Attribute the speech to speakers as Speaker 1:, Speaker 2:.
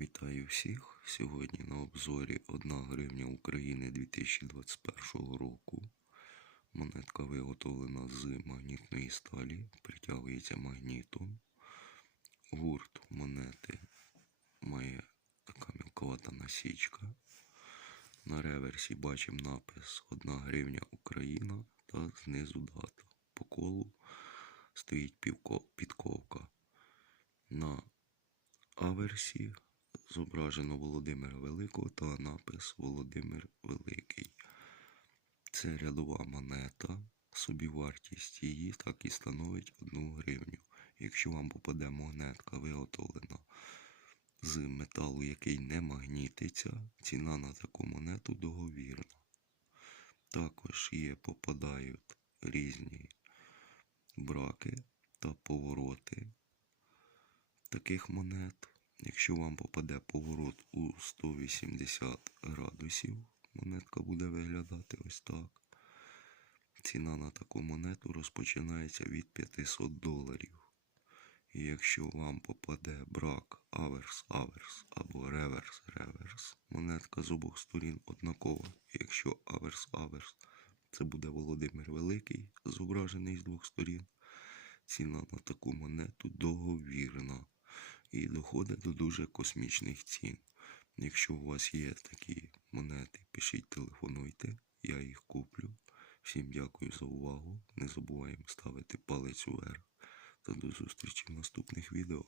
Speaker 1: Вітаю всіх! Сьогодні на обзорі 1 гривня України 2021 року. Монетка виготовлена з магнітної сталі, притягується магнітом. Гурт монети має така мілковата насічка. На реверсі бачимо напис 1 гривня Україна та знизу дата. По колу стоїть підковка. На аверсі зображено Володимира Великого та напис Володимир Великий. Це рядова монета. Собівартість її так і становить 1 гривню. Якщо вам попаде монетка виготовлена з металу, який не магнітиться, ціна на таку монету договірна. Також є попадають різні браки та повороти таких монет. Якщо вам попаде поворот у 180 градусів, монетка буде виглядати ось так. Ціна на таку монету розпочинається від 500 доларів. І якщо вам попаде брак аверс-аверс або реверс-реверс, монетка з обох сторін однакова. Якщо аверс-аверс, це буде Володимир Великий, зображений з двох сторін. Ціна на таку монету договірна і доходить до дуже космічних цін. Якщо у вас є такі монети, пишіть, телефонуйте, я їх куплю. Всім дякую за увагу. Не забуваємо ставити палець вверх та до зустрічі в наступних відео.